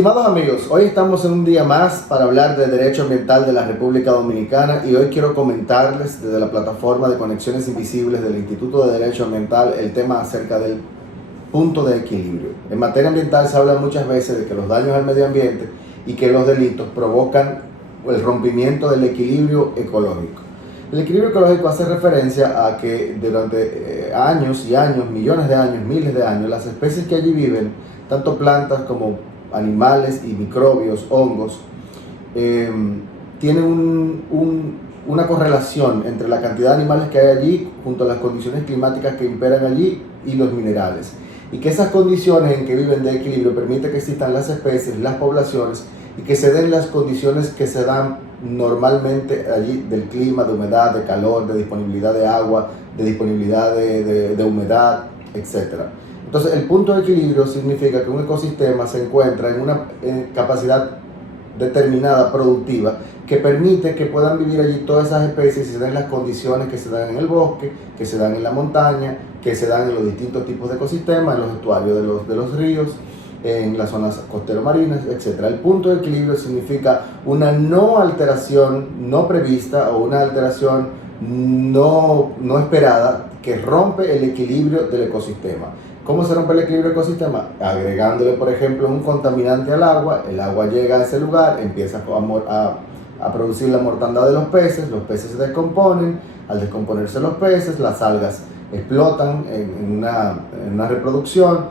Estimados amigos, hoy estamos en un día más para hablar de derecho ambiental de la República Dominicana y hoy quiero comentarles desde la plataforma de Conexiones Invisibles del Instituto de Derecho Ambiental el tema acerca del punto de equilibrio. En materia ambiental se habla muchas veces de que los daños al medio ambiente y que los delitos provocan el rompimiento del equilibrio ecológico. El equilibrio ecológico hace referencia a que durante años y años, millones de años, miles de años, las especies que allí viven, tanto plantas como animales y microbios, hongos, tienen una correlación entre la cantidad de animales que hay allí junto a las condiciones climáticas que imperan allí y los minerales. Y que esas condiciones en que viven de equilibrio permiten que existan las especies, las poblaciones y que se den las condiciones que se dan normalmente allí del clima, de humedad, de calor, de disponibilidad de agua, de disponibilidad de humedad, etc. Entonces, el punto de equilibrio significa que un ecosistema se encuentra en una capacidad determinada productiva que permite que puedan vivir allí todas esas especies y se den las condiciones que se dan en el bosque, que se dan en la montaña, que se dan en los distintos tipos de ecosistemas, en los estuarios de los ríos, en las zonas costero-marinas, etc. El punto de equilibrio significa una no alteración no prevista o una alteración no esperada que rompe el equilibrio del ecosistema. ¿Cómo se rompe el equilibrio del ecosistema? Agregándole, por ejemplo, un contaminante al agua, el agua llega a ese lugar, empieza a producir la mortandad de los peces se descomponen, al descomponerse los peces, las algas explotan en una reproducción,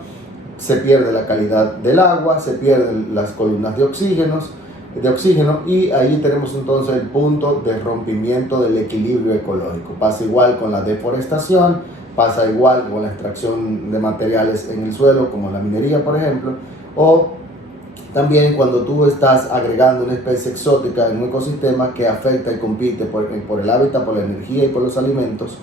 se pierde la calidad del agua, se pierden las columnas de oxígeno y ahí tenemos entonces el punto de rompimiento del equilibrio ecológico. Pasa igual con la deforestación, pasa igual con la extracción de materiales en el suelo, como la minería, por ejemplo, o también cuando tú estás agregando una especie exótica en un ecosistema que afecta y compite por el hábitat, por la energía y por los alimentos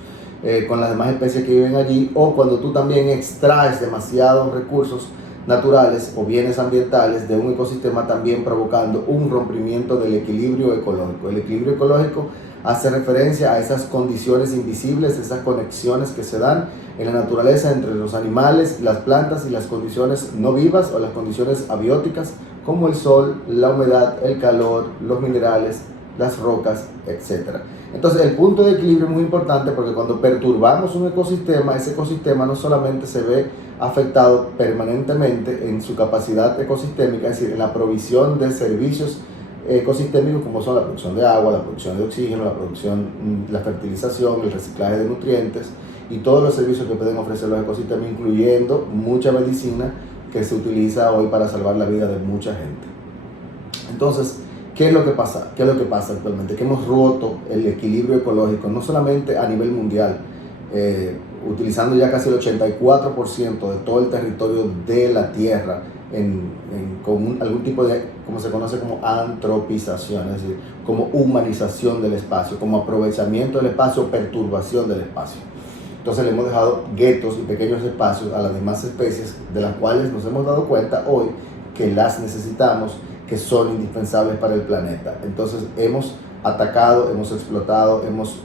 con las demás especies que viven allí, o cuando tú también extraes demasiados recursos naturales o bienes ambientales de un ecosistema, también provocando un rompimiento del equilibrio ecológico. El equilibrio ecológico hace referencia a esas condiciones invisibles, esas conexiones que se dan en la naturaleza entre los animales, las plantas y las condiciones no vivas o las condiciones abióticas como el sol, la humedad, el calor, los minerales, las rocas, etc. Entonces el punto de equilibrio es muy importante porque cuando perturbamos un ecosistema, ese ecosistema no solamente se ve afectado permanentemente en su capacidad ecosistémica, es decir, en la provisión de servicios ecosistémicos como son la producción de agua, la producción de oxígeno, la fertilización, el reciclaje de nutrientes y todos los servicios que pueden ofrecer los ecosistemas, incluyendo mucha medicina que se utiliza hoy para salvar la vida de mucha gente. Entonces, ¿qué es lo que pasa? ¿Qué es lo que pasa actualmente? Que hemos roto el equilibrio ecológico, no solamente a nivel mundial, utilizando ya casi el 84% de todo el territorio de la Tierra con algún tipo de, como se conoce como antropización, es decir, como humanización del espacio, como aprovechamiento del espacio, perturbación del espacio. Entonces le hemos dejado guetos y pequeños espacios a las demás especies de las cuales nos hemos dado cuenta hoy que las necesitamos, que son indispensables para el planeta. Entonces hemos atacado, hemos explotado, hemos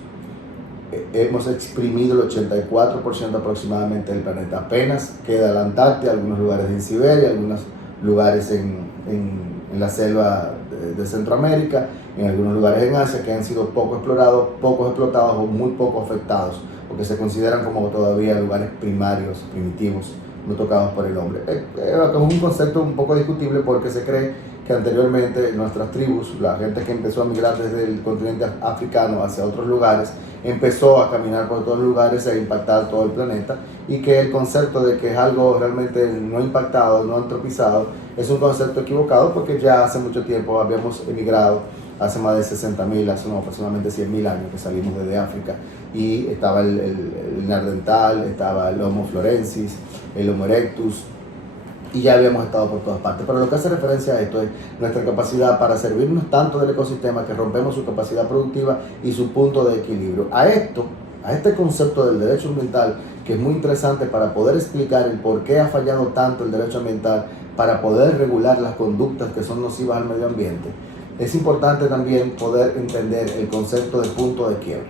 exprimido el 84% aproximadamente del planeta. Apenas queda la Antártida, algunos lugares en Siberia, algunos lugares en la selva de Centroamérica, en algunos lugares en Asia que han sido poco explorados, poco explotados o muy poco afectados, porque se consideran como todavía lugares primarios, primitivos, no tocados por el hombre. Es un concepto un poco discutible porque se cree que anteriormente nuestras tribus, la gente que empezó a migrar desde el continente africano hacia otros lugares, empezó a caminar por todos los lugares e impactar todo el planeta, y que el concepto de que es algo realmente no impactado, no antropizado, es un concepto equivocado porque ya hace mucho tiempo habíamos emigrado, hace más de 60.000, hace aproximadamente 100.000 años que salimos desde África, y estaba el neandertal, estaba el Homo florensis, el Homo erectus, y ya habíamos estado por todas partes. Pero lo que hace referencia a esto es nuestra capacidad para servirnos tanto del ecosistema que rompemos su capacidad productiva y su punto de equilibrio. A este concepto del derecho ambiental, que es muy interesante para poder explicar el por qué ha fallado tanto el derecho ambiental para poder regular las conductas que son nocivas al medio ambiente, es importante también poder entender el concepto de punto de quiebre.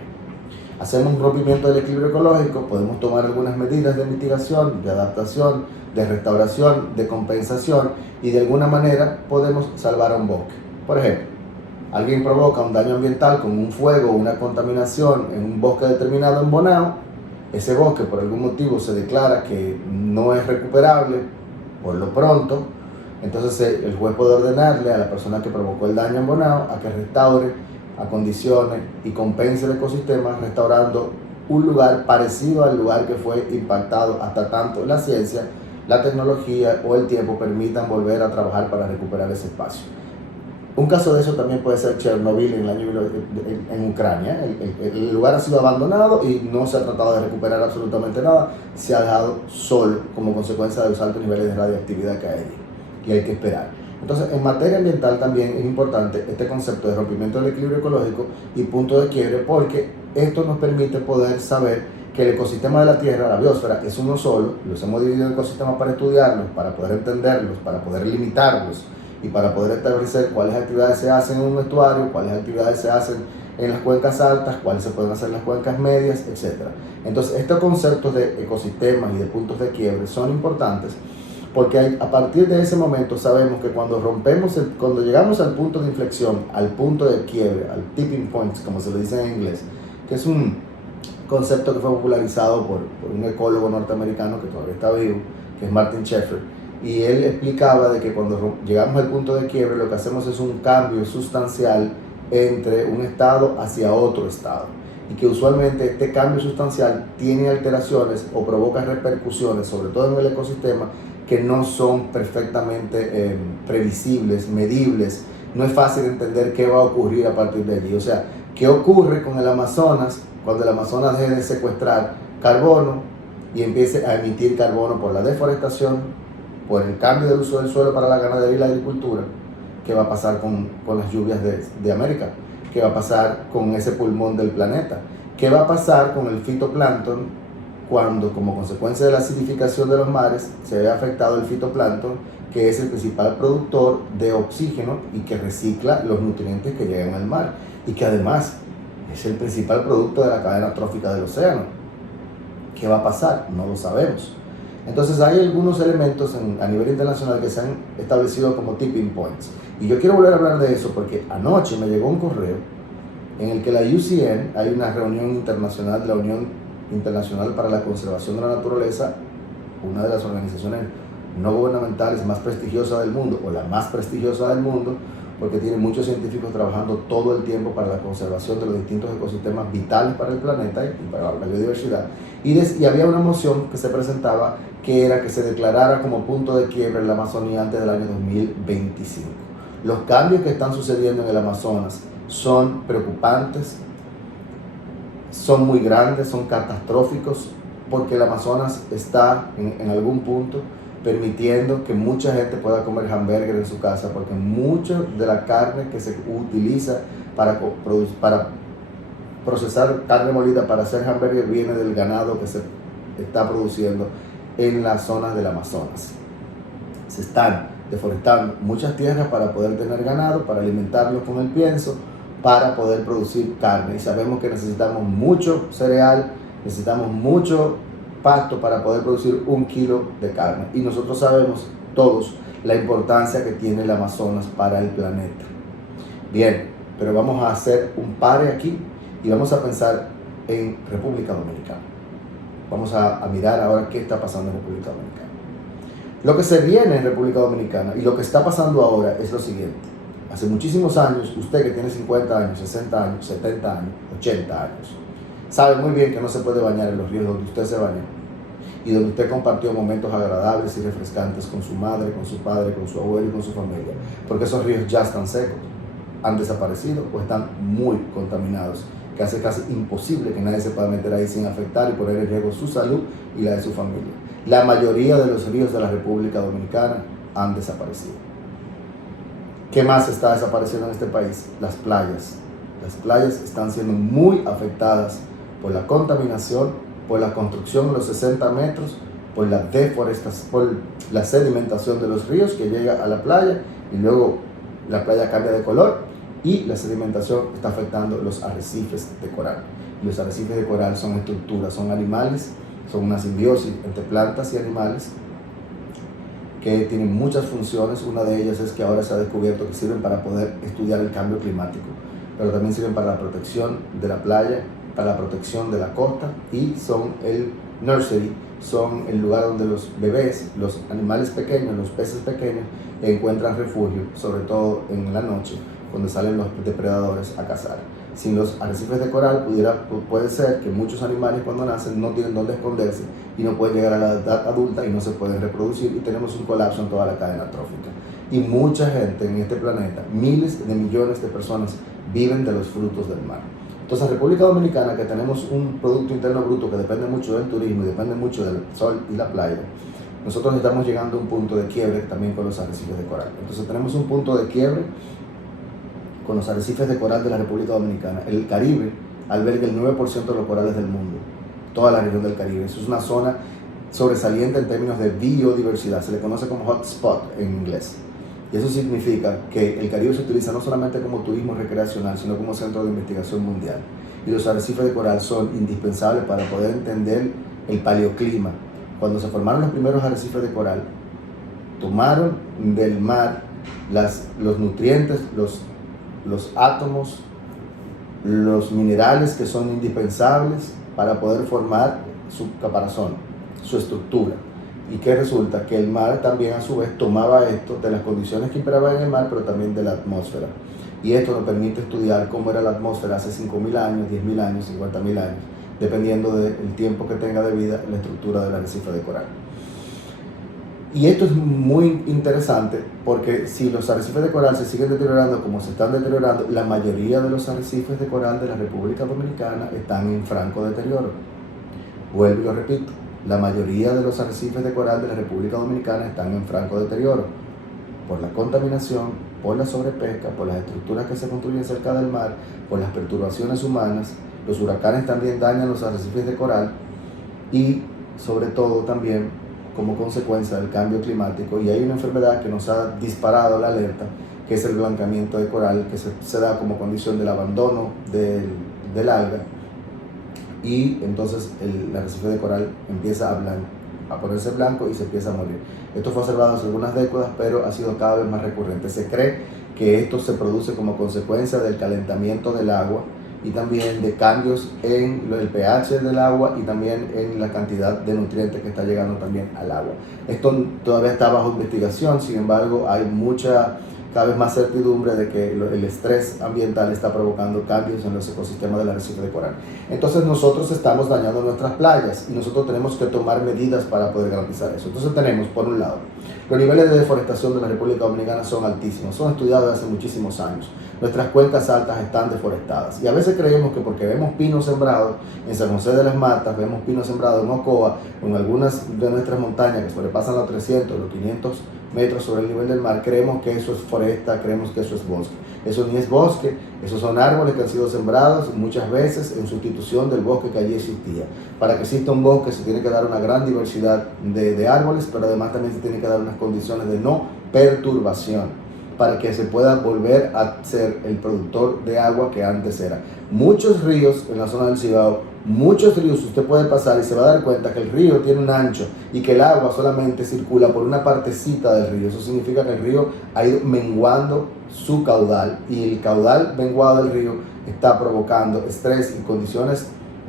hacemos un rompimiento del equilibrio ecológico, podemos tomar algunas medidas de mitigación, de adaptación, de restauración, de compensación, y de alguna manera podemos salvar a un bosque. Por ejemplo, alguien provoca un daño ambiental con un fuego o una contaminación en un bosque determinado en Bonao. Ese bosque por algún motivo se declara que no es recuperable por lo pronto. Entonces el juez puede ordenarle a la persona que provocó el daño en Bonao a que restaure, acondicione y compense el ecosistema restaurando un lugar parecido al lugar que fue impactado, hasta tanto la ciencia, la tecnología o el tiempo permitan volver a trabajar para recuperar ese espacio. Un caso de eso también puede ser Chernobyl en Ucrania. El lugar ha sido abandonado y no se ha tratado de recuperar absolutamente nada. Se ha dejado solo como consecuencia de los altos niveles de radioactividad que hay allí. Y hay que esperar. Entonces, en materia ambiental también es importante este concepto de rompimiento del equilibrio ecológico y punto de quiebre, porque esto nos permite poder saber que el ecosistema de la Tierra, la biosfera, es uno solo. Los hemos dividido en ecosistemas para estudiarlos, para poder entenderlos, para poder limitarlos y para poder establecer cuáles actividades se hacen en un estuario, cuáles actividades se hacen en las cuencas altas, cuáles se pueden hacer en las cuencas medias, etc. Entonces, estos conceptos de ecosistemas y de puntos de quiebre son importantes porque a partir de ese momento sabemos que cuando cuando llegamos al punto de inflexión, al punto de quiebre, al tipping point, como se lo dice en inglés, que es un concepto que fue popularizado por un ecólogo norteamericano que todavía está vivo, que es Martin Sheffer, y él explicaba de que cuando llegamos al punto de quiebre lo que hacemos es un cambio sustancial entre un estado hacia otro estado, y que usualmente este cambio sustancial tiene alteraciones o provoca repercusiones, sobre todo en el ecosistema, que no son perfectamente previsibles, medibles. No es fácil entender qué va a ocurrir a partir de allí. O sea, ¿qué ocurre con el Amazonas cuando el Amazonas deje de secuestrar carbono y empiece a emitir carbono por la deforestación, por el cambio del uso del suelo para la ganadería y la agricultura? ¿Qué va a pasar con las lluvias de América? ¿Qué va a pasar con ese pulmón del planeta? ¿Qué va a pasar con el fitoplancton cuando, como consecuencia de la acidificación de los mares, se ve afectado el fitoplancton, que es el principal productor de oxígeno y que recicla los nutrientes que llegan al mar, y que además es el principal producto de la cadena trófica del océano? ¿Qué va a pasar? No lo sabemos. Entonces hay algunos elementos a nivel internacional que se han establecido como tipping points. Y yo quiero volver a hablar de eso porque anoche me llegó un correo en el que la UCN, hay una reunión internacional de la Unión Internacional para la Conservación de la Naturaleza, una de las organizaciones no gubernamentales más prestigiosas del mundo, o la más prestigiosa del mundo, porque tiene muchos científicos trabajando todo el tiempo para la conservación de los distintos ecosistemas vitales para el planeta y para la biodiversidad. Y había una moción que se presentaba que era que se declarara como punto de quiebre la Amazonía antes del año 2025. Los cambios que están sucediendo en el Amazonas son preocupantes, son muy grandes, son catastróficos, porque el Amazonas está en algún punto permitiendo que mucha gente pueda comer hamburger en su casa, porque mucho de la carne que se utiliza para procesar carne molida para hacer hamburger viene del ganado que se está produciendo en las zonas del Amazonas. Se están deforestando muchas tierras para poder tener ganado, para alimentarlos con el pienso, para poder producir carne, y sabemos que necesitamos mucho cereal, necesitamos mucho pasto para poder producir 1 kilo de carne, y nosotros sabemos todos la importancia que tiene el Amazonas para el planeta. Bien, pero vamos a hacer un pare aquí y vamos a pensar en República Dominicana. Vamos a mirar ahora qué está pasando en República Dominicana. Lo que se viene en República Dominicana y lo que está pasando ahora es lo siguiente. Hace muchísimos años, usted que tiene 50 años, 60 años, 70 años, 80 años, sabe muy bien que no se puede bañar en los ríos donde usted se bañó y donde usted compartió momentos agradables y refrescantes con su madre, con su padre, con su abuelo y con su familia, porque esos ríos ya están secos, han desaparecido o están muy contaminados, que hace casi imposible que nadie se pueda meter ahí sin afectar y poner en riesgo su salud y la de su familia. La mayoría de los ríos de la República Dominicana han desaparecido. ¿Qué más está desapareciendo en este país? Las playas. Las playas están siendo muy afectadas por la contaminación, por la construcción de los 60 metros, por la deforestación, por la sedimentación de los ríos que llega a la playa y luego la playa cambia de color y la sedimentación está afectando los arrecifes de coral. Los arrecifes de coral son estructuras, son animales, son una simbiosis entre plantas y animales que tienen muchas funciones. Una de ellas es que ahora se ha descubierto que sirven para poder estudiar el cambio climático, pero también sirven para la protección de la playa, para la protección de la costa, y son el nursery, son el lugar donde los bebés, los animales pequeños, los peces pequeños encuentran refugio, sobre todo en la noche, cuando salen los depredadores a cazar. Sin los arrecifes de coral puede ser que muchos animales cuando nacen no tienen dónde esconderse y no pueden llegar a la edad adulta y no se pueden reproducir, y tenemos un colapso en toda la cadena trófica. Y mucha gente en este planeta, miles de millones de personas, viven de los frutos del mar. Entonces, República Dominicana, que tenemos un Producto Interno Bruto que depende mucho del turismo y depende mucho del sol y la playa, nosotros estamos llegando a un punto de quiebre también con los arrecifes de coral. Entonces tenemos un punto de quiebre con los arrecifes de coral de la República Dominicana. El Caribe alberga el 9% de los corales del mundo, toda la región del Caribe. Eso es una zona sobresaliente en términos de biodiversidad, se le conoce como hotspot en inglés. Y eso significa que el Caribe se utiliza no solamente como turismo recreacional, sino como centro de investigación mundial. Y los arrecifes de coral son indispensables para poder entender el paleoclima. Cuando se formaron los primeros arrecifes de coral, tomaron del mar los nutrientes, los átomos, los minerales que son indispensables para poder formar su caparazón, su estructura. Y que resulta que el mar también a su vez tomaba esto de las condiciones que imperaban en el mar, pero también de la atmósfera. Y esto nos permite estudiar cómo era la atmósfera hace 5.000 años, 10.000 años, 50.000 años, dependiendo del tiempo que tenga de vida la estructura del arrecife de coral. Y esto es muy interesante porque si los arrecifes de coral se siguen deteriorando como se están deteriorando, la mayoría de los arrecifes de coral de la República Dominicana están en franco deterioro. Vuelvo y lo repito, la mayoría de los arrecifes de coral de la República Dominicana están en franco deterioro por la contaminación, por la sobrepesca, por las estructuras que se construyen cerca del mar, por las perturbaciones humanas. Los huracanes también dañan los arrecifes de coral y sobre todo también como consecuencia del cambio climático. Y hay una enfermedad que nos ha disparado la alerta, que es el blancamiento de coral, que se da como condición del abandono del alga, y entonces el arrecife de coral empieza a ponerse blanco y se empieza a morir. Esto fue observado hace algunas décadas, pero ha sido cada vez más recurrente. Se cree que esto se produce como consecuencia del calentamiento del agua y también de cambios en el pH del agua y también en la cantidad de nutrientes que está llegando también al agua. Esto todavía está bajo investigación, sin embargo hay cada vez más certidumbre de que el estrés ambiental está provocando cambios en los ecosistemas del arrecife de coral. Entonces nosotros estamos dañando nuestras playas y nosotros tenemos que tomar medidas para poder garantizar eso. Entonces tenemos, por un lado, los niveles de deforestación de la República Dominicana son altísimos, son estudiados desde hace muchísimos años. Nuestras cuencas altas están deforestadas y a veces creemos que porque vemos pinos sembrados en San José de las Matas, vemos pinos sembrados en Ocoa, en algunas de nuestras montañas que sobrepasan los 300, los 500 metros sobre el nivel del mar, creemos que eso es foresta, creemos que eso es bosque. Eso ni es bosque, esos son árboles que han sido sembrados muchas veces en sustitución del bosque que allí existía. Para que exista un bosque se tiene que dar una gran diversidad de árboles, pero además también se tiene que dar unas condiciones de no perturbación para que se pueda volver a ser el productor de agua que antes era. Muchos ríos en la zona del Cibao, muchos ríos usted puede pasar y se va a dar cuenta que el río tiene un ancho y que el agua solamente circula por una partecita del río. Eso significa que el río ha ido menguando su caudal y el caudal menguado del río está provocando estrés y condiciones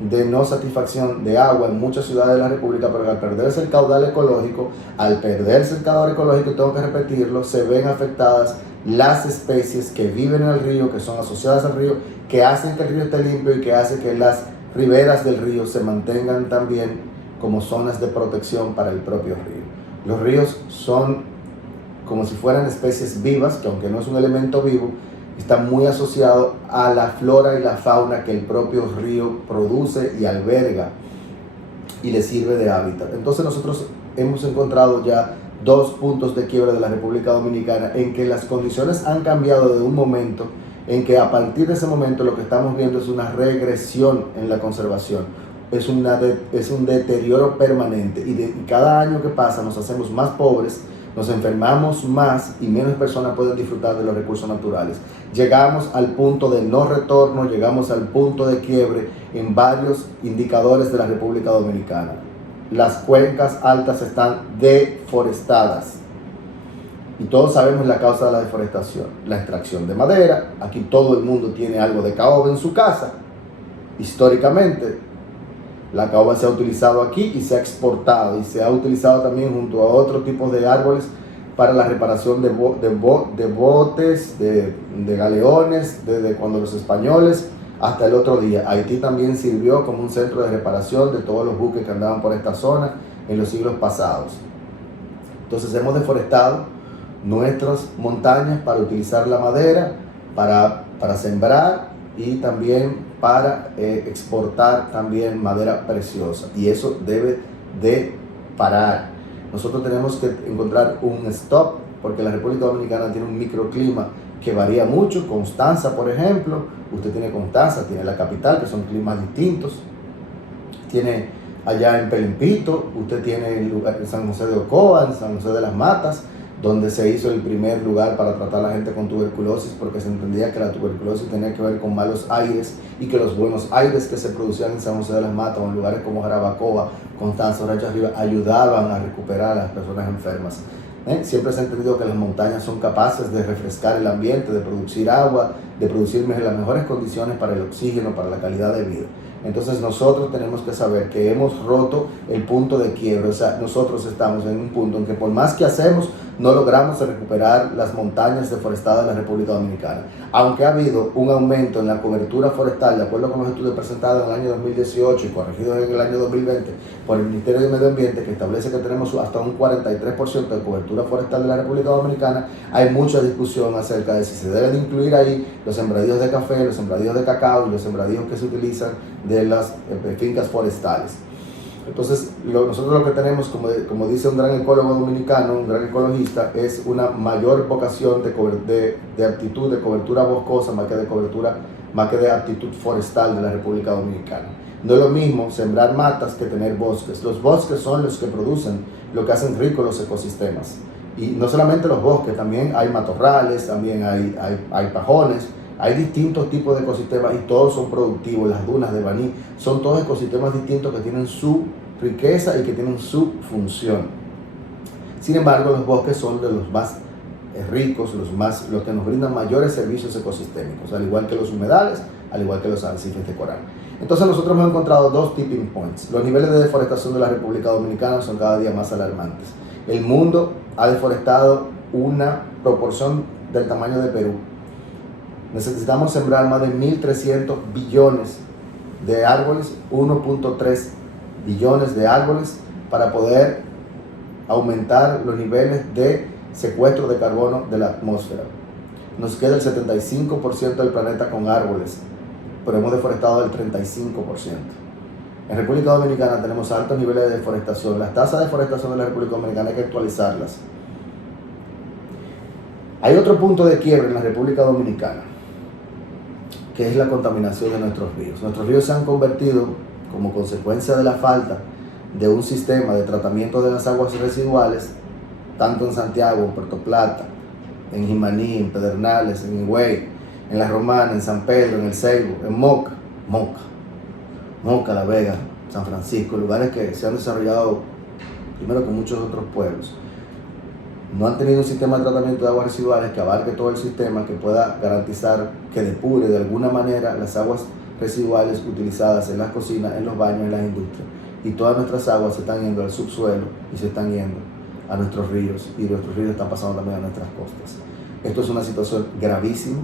de no satisfacción de agua en muchas ciudades de la República, pero al perderse el caudal ecológico, y tengo que repetirlo, se ven afectadas las especies que viven en el río, que son asociadas al río, que hacen que el río esté limpio y que hacen que las riberas del río se mantengan también como zonas de protección para el propio río. Los ríos son como si fueran especies vivas, que aunque no es un elemento vivo, está muy asociado a la flora y la fauna que el propio río produce y alberga y le sirve de hábitat. Entonces nosotros hemos encontrado ya dos puntos de quiebre de la República Dominicana en que las condiciones han cambiado de un momento en que a partir de ese momento lo que estamos viendo es una regresión en la conservación, es un deterioro permanente y cada año que pasa nos hacemos más pobres, Nos enfermamos más y menos personas pueden disfrutar de los recursos naturales. Llegamos al punto de no retorno, llegamos al punto de quiebre en varios indicadores de la República Dominicana. Las cuencas altas están deforestadas. Y todos sabemos la causa de la deforestación, la extracción de madera. Aquí todo el mundo tiene algo de caoba en su casa. Históricamente, la caoba se ha utilizado aquí y se ha exportado y se ha utilizado también junto a otros tipos de árboles para la reparación de botes, de galeones, desde cuando los españoles hasta el otro día. Haití también sirvió como un centro de reparación de todos los buques que andaban por esta zona en los siglos pasados. Entonces hemos deforestado nuestras montañas para utilizar la madera, para sembrar y también para exportar también madera preciosa, y eso debe de parar. Nosotros tenemos que encontrar un stop, porque la República Dominicana tiene un microclima que varía mucho. Constanza, por ejemplo, usted tiene Constanza, tiene la capital, que son climas distintos, tiene allá en Pelimpito, usted tiene el lugar en San José de Ocoa, en San José de las Matas, donde se hizo el primer lugar para tratar a la gente con tuberculosis, porque se entendía que la tuberculosis tenía que ver con malos aires y que los buenos aires que se producían en San José de las Matas o en lugares como Jarabacoa, Constanza, Orange Arriba, ayudaban a recuperar a las personas enfermas. Siempre se ha entendido que las montañas son capaces de refrescar el ambiente, de producir agua, de producir las mejores condiciones para el oxígeno, para la calidad de vida. Entonces nosotros tenemos que saber que hemos roto el punto de quiebre. O sea, nosotros estamos en un punto en que por más que hacemos, no logramos recuperar las montañas deforestadas de la República Dominicana. Aunque ha habido un aumento en la cobertura forestal, de acuerdo con los estudios presentados en el año 2018 y corregidos en el año 2020 por el Ministerio de Medio Ambiente, que establece que tenemos hasta un 43% de cobertura forestal de la República Dominicana, hay mucha discusión acerca de si se deben incluir ahí los sembradíos de café, los sembradíos de cacao y los sembradíos que se utilizan de las fincas forestales. Entonces, nosotros lo que tenemos, como dice un gran ecólogo dominicano, un gran ecologista, es una mayor vocación de aptitud de cobertura boscosa más que de aptitud forestal de la República Dominicana. No es lo mismo sembrar matas que tener bosques. Los bosques son los que producen, lo que hacen ricos los ecosistemas. Y no solamente los bosques, también hay matorrales, también hay pajones. Hay distintos tipos de ecosistemas y todos son productivos. Las dunas de Baní son todos ecosistemas distintos que tienen su riqueza y que tienen su función. Sin embargo, los bosques son de los más ricos, los que nos brindan mayores servicios ecosistémicos, al igual que los humedales, al igual que los arrecifes de coral. Entonces nosotros hemos encontrado dos tipping points. Los niveles de deforestación de la República Dominicana son cada día más alarmantes. El mundo ha deforestado una proporción del tamaño de Perú. Necesitamos sembrar más de 1.300 billones de árboles, 1.3 billones de árboles, para poder aumentar los niveles de secuestro de carbono de la atmósfera. Nos queda el 75% del planeta con árboles, pero hemos deforestado el 35%. En República Dominicana tenemos altos niveles de deforestación. Las tasas de deforestación de la República Dominicana hay que actualizarlas. Hay otro punto de quiebre en la República Dominicana, que es la contaminación de nuestros ríos. Nuestros ríos se han convertido, como consecuencia de la falta de un sistema de tratamiento de las aguas residuales, tanto en Santiago, en Puerto Plata, en Jimaní, en Pedernales, en Higüey, en La Romana, en San Pedro, en El Ceibo, en Moca, La Vega, San Francisco, lugares que se han desarrollado primero que muchos otros pueblos. No han tenido un sistema de tratamiento de aguas residuales que abarque todo el sistema, que pueda garantizar que depure de alguna manera las aguas residuales utilizadas en las cocinas, en los baños, en las industrias. Y todas nuestras aguas se están yendo al subsuelo y se están yendo a nuestros ríos, y nuestros ríos están pasando también a nuestras costas. Esto es una situación gravísima.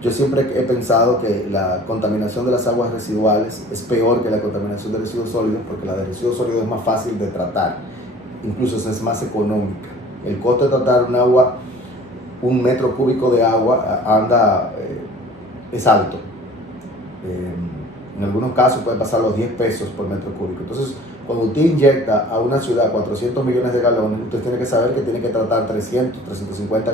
Yo siempre he pensado que la contaminación de las aguas residuales es peor que la contaminación de residuos sólidos, porque la de residuos sólidos es más fácil de tratar, incluso es más económica. El costo de tratar un metro cúbico de agua es alto. En algunos casos puede pasar los 10 pesos por metro cúbico. Entonces, cuando usted inyecta a una ciudad 400 millones de galones, usted tiene que saber que tiene que tratar 350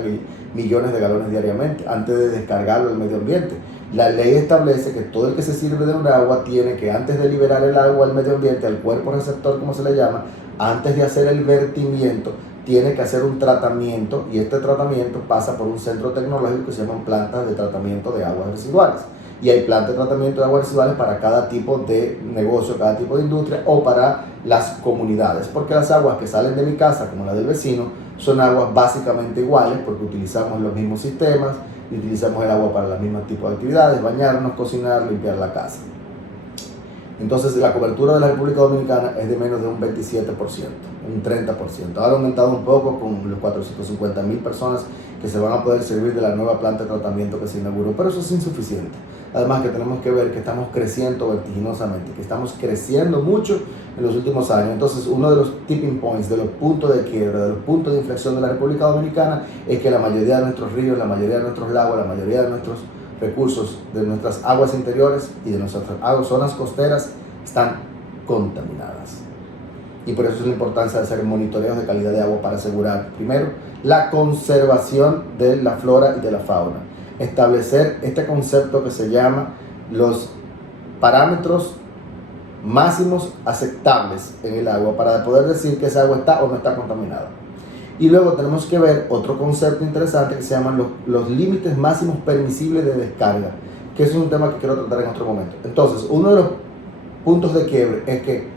millones de galones diariamente antes de descargarlo al medio ambiente. La ley establece que todo el que se sirve de un agua tiene que, antes de liberar el agua al medio ambiente, al cuerpo receptor, como se le llama, antes de hacer el vertimiento, tiene que hacer un tratamiento, y este tratamiento pasa por un centro tecnológico que se llaman plantas de tratamiento de aguas residuales. Y hay plantas de tratamiento de aguas residuales para cada tipo de negocio, cada tipo de industria o para las comunidades. Porque las aguas que salen de mi casa, como la del vecino, son aguas básicamente iguales porque utilizamos los mismos sistemas y utilizamos el agua para los mismos tipos de actividades, bañarnos, cocinar, limpiar la casa. Entonces la cobertura de la República Dominicana es de menos de un 27%, un 30%. Ahora ha aumentado un poco con los 450,000 personas que se van a poder servir de la nueva planta de tratamiento que se inauguró, pero eso es insuficiente. Además que tenemos que ver que estamos creciendo vertiginosamente, que estamos creciendo mucho en los últimos años. Entonces uno de los tipping points, de los puntos de quiebra, de los puntos de inflexión de la República Dominicana es que la mayoría de nuestros ríos, la mayoría de nuestros lagos, la mayoría de nuestros recursos, de nuestras aguas interiores y de nuestras zonas costeras están contaminadas. Y por eso es la importancia de hacer monitoreos de calidad de agua para asegurar, primero, la conservación de la flora y de la fauna. Establecer este concepto que se llama los parámetros máximos aceptables en el agua para poder decir que esa agua está o no está contaminada. Y luego tenemos que ver otro concepto interesante que se llaman los límites máximos permisibles de descarga, que eso es un tema que quiero tratar en otro momento. Entonces, uno de los puntos de quiebre es que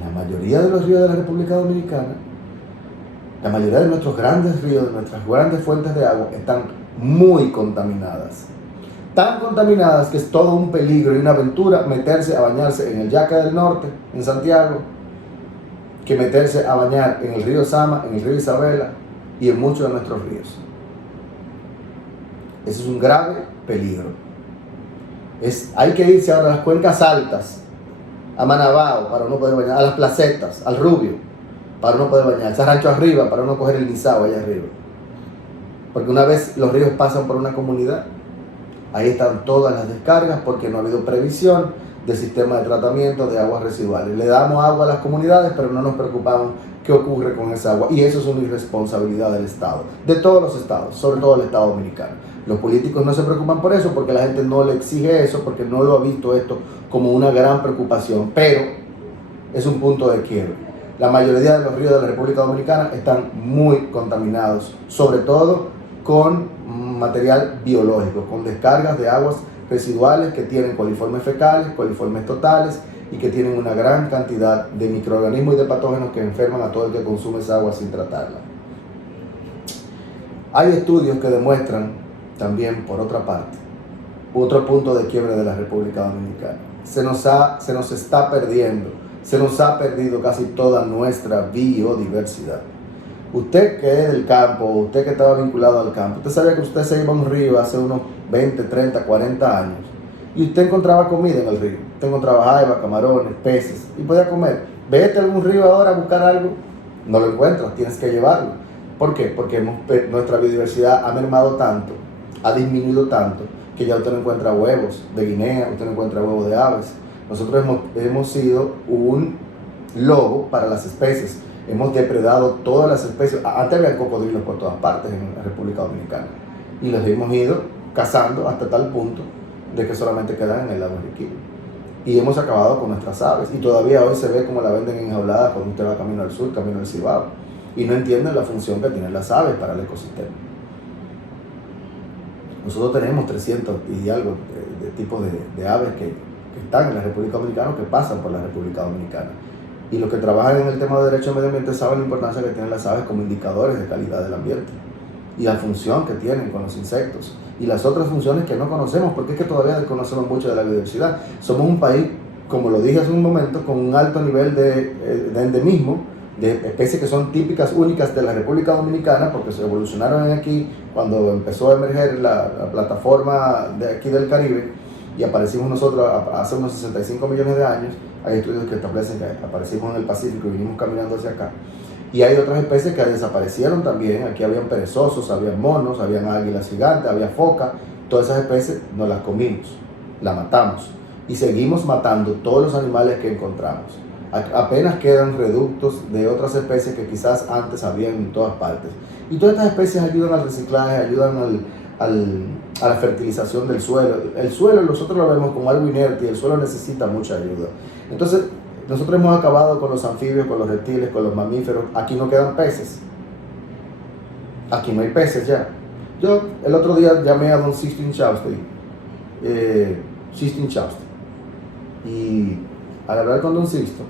la mayoría de los ríos de la República Dominicana, la mayoría de nuestros grandes ríos, de nuestras grandes fuentes de agua, están muy contaminadas. Tan contaminadas que es todo un peligro y una aventura meterse a bañarse en el Yaca del Norte, en Santiago, que meterse a bañar en el río Sama, en el río Isabela y en muchos de nuestros ríos. Eso es un grave peligro. Hay que irse ahora a las cuencas altas, a Manabao para uno poder bañar, a las placetas, al Rubio para uno poder bañarse, a Rancho Arriba para uno coger el Nizao allá arriba. Porque una vez los ríos pasan por una comunidad, ahí están todas las descargas porque no ha habido previsión del sistema de tratamiento de aguas residuales. Le damos agua a las comunidades, pero no nos preocupamos qué ocurre con esa agua. Y eso es una irresponsabilidad del Estado, de todos los estados, sobre todo el Estado Dominicano. Los políticos no se preocupan por eso porque la gente no le exige eso, porque no lo ha visto esto como una gran preocupación, pero es un punto de quiebre. La mayoría de los ríos de la República Dominicana están muy contaminados, sobre todo con material biológico, con descargas de aguas residuales que tienen coliformes fecales, coliformes totales y que tienen una gran cantidad de microorganismos y de patógenos que enferman a todo el que consume esa agua sin tratarla. Hay estudios que demuestran también, por otra parte, otro punto de quiebre de la República Dominicana. Se nos está perdiendo, se nos ha perdido casi toda nuestra biodiversidad. Usted que es del campo, usted que estaba vinculado al campo, usted sabía que usted se iba a un río hace unos 20, 30, 40 años y usted encontraba comida en el río. Usted encontraba jaiba, camarones, peces y podía comer. Vete a algún río ahora a buscar algo, no lo encuentras, tienes que llevarlo. ¿Por qué? Porque nuestra biodiversidad ha mermado tanto, ha disminuido tanto, que ya usted no encuentra huevos de guinea, usted no encuentra huevos de aves. Nosotros hemos sido un lobo para las especies. Hemos depredado todas las especies. Antes había cocodrilos por todas partes en la República Dominicana y los hemos ido cazando hasta tal punto de que solamente quedan en el lago Enriquillo. Y hemos acabado con nuestras aves y todavía hoy se ve como la venden enjauladas cuando usted va camino al sur, camino al Cibao, y no entienden la función que tienen las aves para el ecosistema. Nosotros tenemos 300 y algo de tipos de aves que están en la República Dominicana, que pasan por la República Dominicana. Y los que trabajan en el tema de derecho al medio ambiente saben la importancia que tienen las aves como indicadores de calidad del ambiente y la función que tienen con los insectos y las otras funciones que no conocemos, porque es que todavía desconocemos mucho de la biodiversidad. Somos un país, como lo dije hace un momento, con un alto nivel de endemismo, de especies que son típicas, únicas de la República Dominicana, porque se evolucionaron aquí cuando empezó a emerger la plataforma de aquí del Caribe y aparecimos nosotros hace unos 65 millones de años. Hay estudios que establecen que aparecimos en el Pacífico y vinimos caminando hacia acá. Y hay otras especies que desaparecieron también. Aquí habían perezosos, habían monos, habían águilas gigantes, había foca. Todas esas especies nos las comimos, las matamos. Y seguimos matando todos los animales que encontramos. Apenas quedan reductos de otras especies que quizás antes habían en todas partes. Y todas estas especies ayudan al reciclaje, ayudan a la fertilización del suelo. El suelo nosotros lo vemos como algo inerte y el suelo necesita mucha ayuda. Entonces, nosotros hemos acabado con los anfibios, con los reptiles, con los mamíferos. Aquí no quedan peces. aquí no hay peces ya. Yo el otro día llamé a don Sixteen Chausti, y al hablar con don Sixto,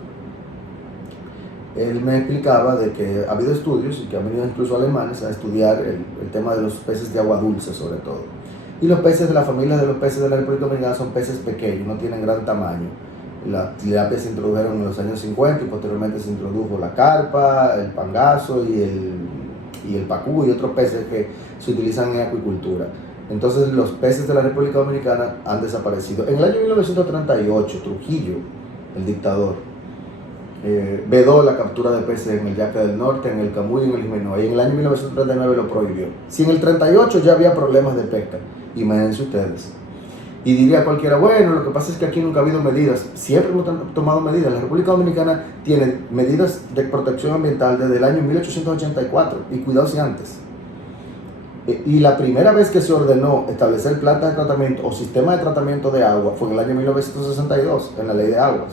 él me explicaba de que ha habido estudios y que han venido incluso alemanes a estudiar el tema de los peces de agua dulce sobre todo. Y los peces de la familia de los peces de la República Dominicana son peces pequeños, no tienen gran tamaño. Las tilapias se introdujeron en los años 50 y posteriormente se introdujo la carpa, el pangaso y el pacú y otros peces que se utilizan en acuicultura. Entonces los peces de la República Dominicana han desaparecido. En el año 1938, Trujillo, el dictador, vedó la captura de peces en el Yaque del Norte, en el Camuy y en el Jimenoa, y en el año 1939 lo prohibió. Si en el 38 ya había problemas de pesca, imagínense ustedes. Y diría cualquiera, bueno, lo que pasa es que aquí nunca ha habido medidas. Siempre hemos tomado medidas. La República Dominicana tiene medidas de protección ambiental desde el año 1884, y cuidado si antes. Y la primera vez que se ordenó establecer plantas de tratamiento o sistemas de tratamiento de agua fue en el año 1962, en la Ley de Aguas.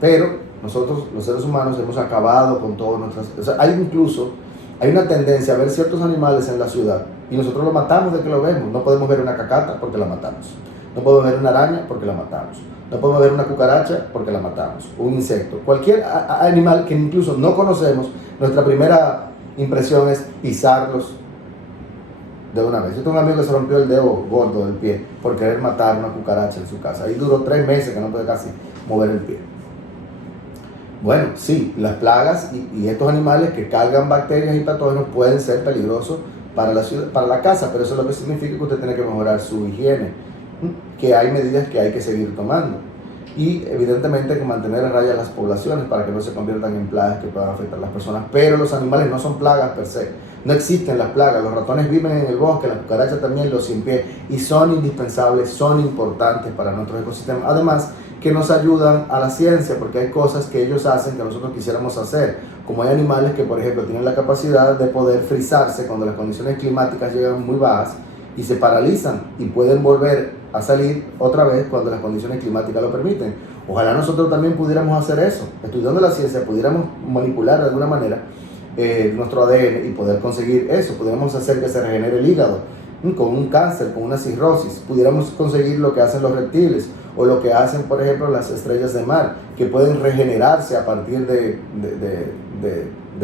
Pero nosotros, los seres humanos, hemos acabado con todas nuestras... O sea, hay una tendencia a ver ciertos animales en la ciudad y nosotros los matamos de que lo vemos. No podemos ver una cacata porque la matamos. No podemos ver una araña porque la matamos. No podemos ver una cucaracha porque la matamos. Un insecto. Cualquier animal que incluso no conocemos, nuestra primera impresión es pisarlos de una vez. Yo tengo un amigo que se rompió el dedo gordo del pie por querer matar una cucaracha en su casa. Ahí duró 3 meses que no puede casi mover el pie. Bueno, sí, las plagas y estos animales que cargan bacterias y patógenos pueden ser peligrosos para la ciudad, para la casa, pero eso es lo que significa que usted tiene que mejorar su higiene, que hay medidas que hay que seguir tomando. Y evidentemente hay que mantener a raya las poblaciones para que no se conviertan en plagas que puedan afectar a las personas. Pero los animales no son plagas per se. No existen las plagas. Los ratones viven en el bosque, las cucarachas también, los cien pies, y son indispensables, son importantes para nuestro ecosistema. Además, que nos ayudan a la ciencia, porque hay cosas que ellos hacen que nosotros quisiéramos hacer. Como hay animales que, por ejemplo, tienen la capacidad de poder frizarse cuando las condiciones climáticas llegan muy bajas y se paralizan y pueden volver a salir otra vez cuando las condiciones climáticas lo permiten. Ojalá nosotros también pudiéramos hacer eso. Estudiando la ciencia, pudiéramos manipular de alguna manera nuestro ADN y poder conseguir eso. Pudiéramos hacer que se regenere el hígado con un cáncer, con una cirrosis. Pudiéramos conseguir lo que hacen los reptiles o lo que hacen, por ejemplo, las estrellas de mar, que pueden regenerarse a partir de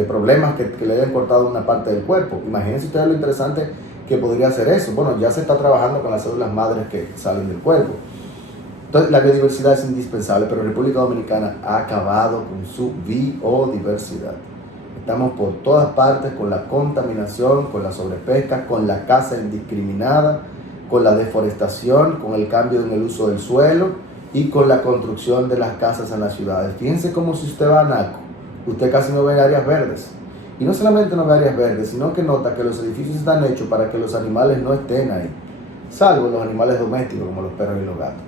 problemas que le hayan cortado una parte del cuerpo. Imagínense ustedes lo interesante que podría hacer eso. Bueno, ya se está trabajando con las células madres que salen del cuerpo. Entonces, la biodiversidad es indispensable, pero República Dominicana ha acabado con su biodiversidad. Estamos por todas partes con la contaminación, con la sobrepesca, con la caza indiscriminada, con la deforestación, con el cambio en el uso del suelo y con la construcción de las casas en las ciudades. Fíjense como si usted va a Naco, usted casi no ve áreas verdes. Y no solamente no ve áreas verdes, sino que nota que los edificios están hechos para que los animales no estén ahí, salvo los animales domésticos como los perros y los gatos.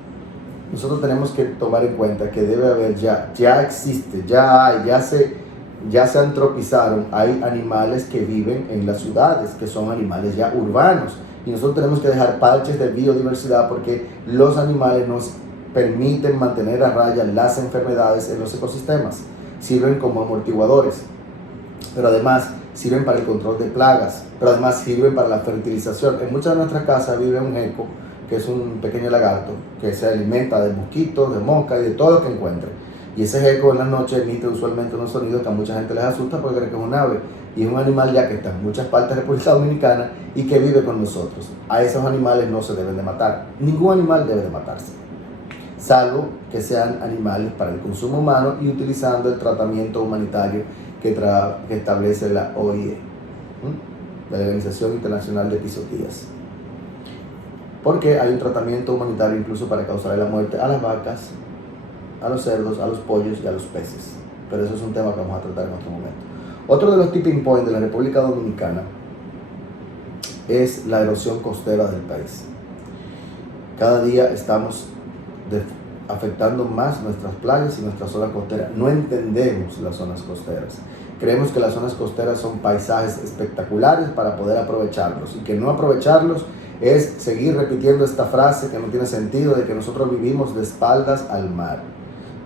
Nosotros tenemos que tomar en cuenta que debe haber ya existe, ya se antropizaron, hay animales que viven en las ciudades, que son animales ya urbanos. Y nosotros tenemos que dejar parches de biodiversidad porque los animales nos permiten mantener a raya las enfermedades en los ecosistemas. Sirven como amortiguadores, pero además sirven para el control de plagas, pero además sirven para la fertilización. En muchas de nuestras casas vive un gecko, que es un pequeño lagarto, que se alimenta de mosquitos, de moscas y de todo lo que encuentre. Y ese gecko en la noche emite usualmente unos sonidos que a mucha gente les asusta porque creen que es un ave. Y es un animal ya que está en muchas partes de la República Dominicana y que vive con nosotros. A esos animales no se deben de matar. Ningún animal debe de matarse, salvo que sean animales para el consumo humano y utilizando el tratamiento humanitario que establece la OIE, la Organización Internacional de Epizootías. Porque hay un tratamiento humanitario incluso para causar la muerte a las vacas, a los cerdos, a los pollos y a los peces. Pero eso es un tema que vamos a tratar en otro momento. Otro de los tipping points de la República Dominicana es la erosión costera del país. Cada día estamos afectando más nuestras playas y nuestras zonas costeras. No entendemos las zonas costeras. Creemos que las zonas costeras son paisajes espectaculares para poder aprovecharlos, y que no aprovecharlos es seguir repitiendo esta frase que no tiene sentido de que nosotros vivimos de espaldas al mar.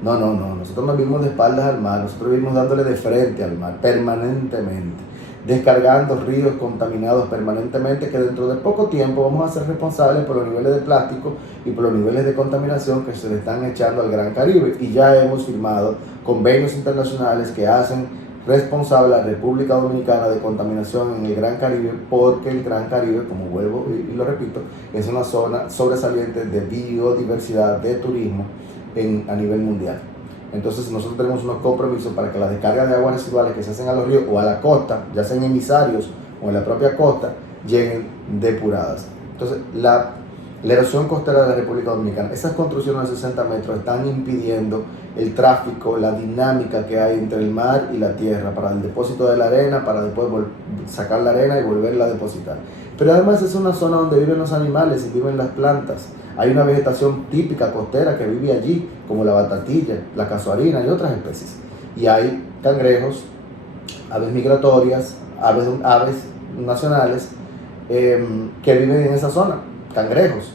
No, nosotros no vivimos de espaldas al mar, nosotros vivimos dándole de frente al mar permanentemente. descargando ríos contaminados permanentemente, que dentro de poco tiempo vamos a ser responsables por los niveles de plástico y por los niveles de contaminación que se le están echando al Gran Caribe. Y ya hemos firmado convenios internacionales que hacen responsable a la República Dominicana de contaminación en el Gran Caribe, porque el Gran Caribe, como vuelvo y lo repito, es una zona sobresaliente de biodiversidad, de turismo a nivel mundial. Entonces nosotros tenemos unos compromisos para que la descarga de aguas residuales que se hacen a los ríos o a la costa, ya sean emisarios o en la propia costa, lleguen depuradas. Entonces la erosión costera de la República Dominicana, esas construcciones de 60 metros están impidiendo el tráfico, la dinámica que hay entre el mar y la tierra para el depósito de la arena, para después sacar la arena y volverla a depositar. Pero además es una zona donde viven los animales y viven las plantas. Hay una vegetación típica costera que vive allí, como la batatilla, la casuarina y otras especies. Y hay cangrejos, aves migratorias, aves nacionales que viven en esa zona, cangrejos.